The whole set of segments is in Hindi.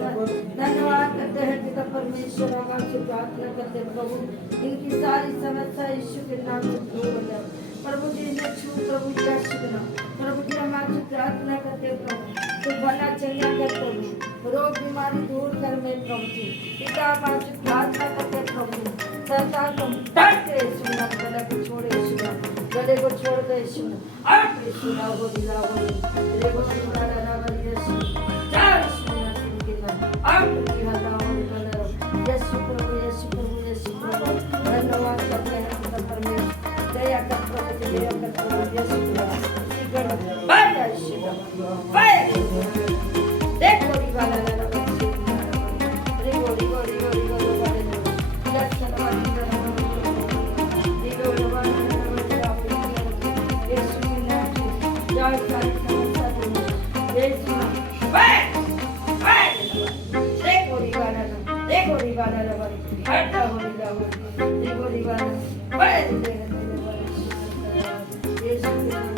धन्यवाद करते हैं पिता परमेश्वर आकाश से प्रार्थना करते हैं प्रभु इनकी सारी समस्या यीशु के नाम से दूर हो जाए प्रभु जी ने छू प्रभु यीशु के नाम प्रभु जी हम आपसे प्रार्थना करते हैं प्रभु तो भला चंगा कर प्रभु रोग बीमारी दूर कर में प्रभु जी पिता हम आपसे प्रार्थना करते हैं प्रभु सरकार को डट के यीशु नाम गले को छोड़े यीशु नाम गले को छोड़ दे यीशु नाम आप यीशु नाम हो दिला हो रे को सुना ना यीशु चार यीशु नाम के नाम आप की हल्ला हो दिला यीशु प्रभु धन्यवाद करते हैं पिता परमेश्वर दया कर प्रभु दया कर प्रभु यीशु नाम बाय यीशु नाम बाय देखो रिवाला ला रिगो रिगो रिगो रिगो बारे दर्शन वाली रिगो रिवाला यीशु नाम जय सारी समस्या दूर यीशु नाम बाय देखो रिवाला ला हटा हो रिगो रिवाला बाय यीशु नाम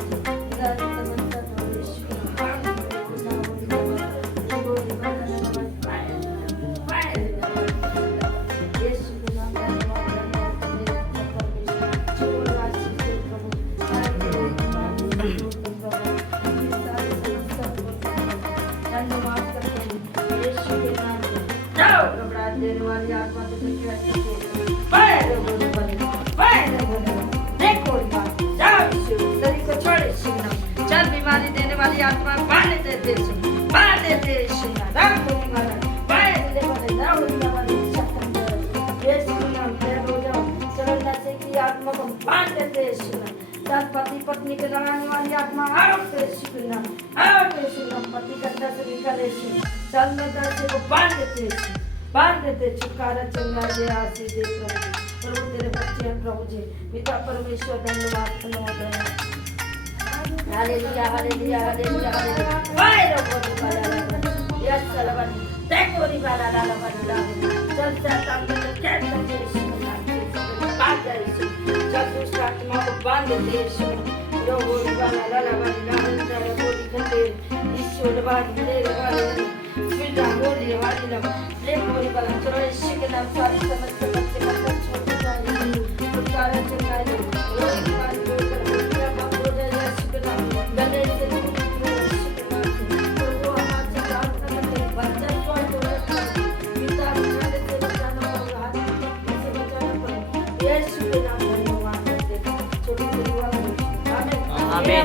बीमारी देने वाली आत्मा बाहर देते बाहर देते राम को मारा बाहर देने वाले राम को मारा यीशु नाम पे हो जाओ सरलता से की आत्मा को बाहर देते यीशु नाम पति पत्नी के लड़ाने वाली आत्मा आउट यीशु नाम आउट यीशु नाम पति का दर्द से निकाले यीशु चल में दर्द को बांध देते छुटकारा चंगा दे आशीष दे प्रभु तेरे बच्चे हैं प्रभु जी पिता परमेश्वर धन्यवाद हालेलुया हालेलुया हालेलुया हालेलुया बाय रोबो बाला यस सलवन देखो री बाला ला ला बाला चल शैतान को कैसे यीशु बांध दे यीशु जब दुष्ट आत्मा को बांध दे यीशु रोबो बाला ला ला बाला रोबो दिखते यीशु बांध दे बाला फिर जाओ रे वाली ला ले बोली बाला चलो यीशु के नाम सारी समस्या बच्चे का छोड़ जाए छुटकारा चंगा दे रोगी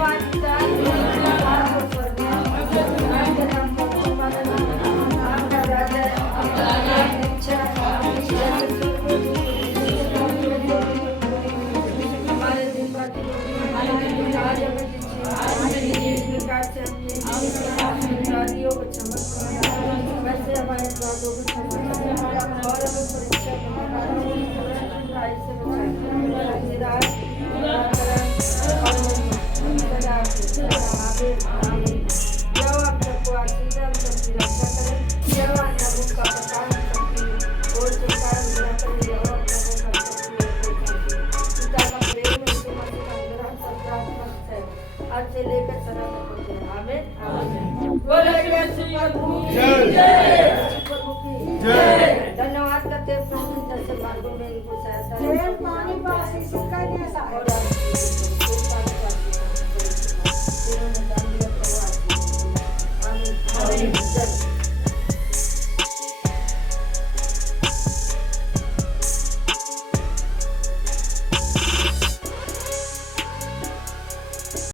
बात धन्यवाद करते हैं प्रभु जैसे मार्गों में इनको सहायता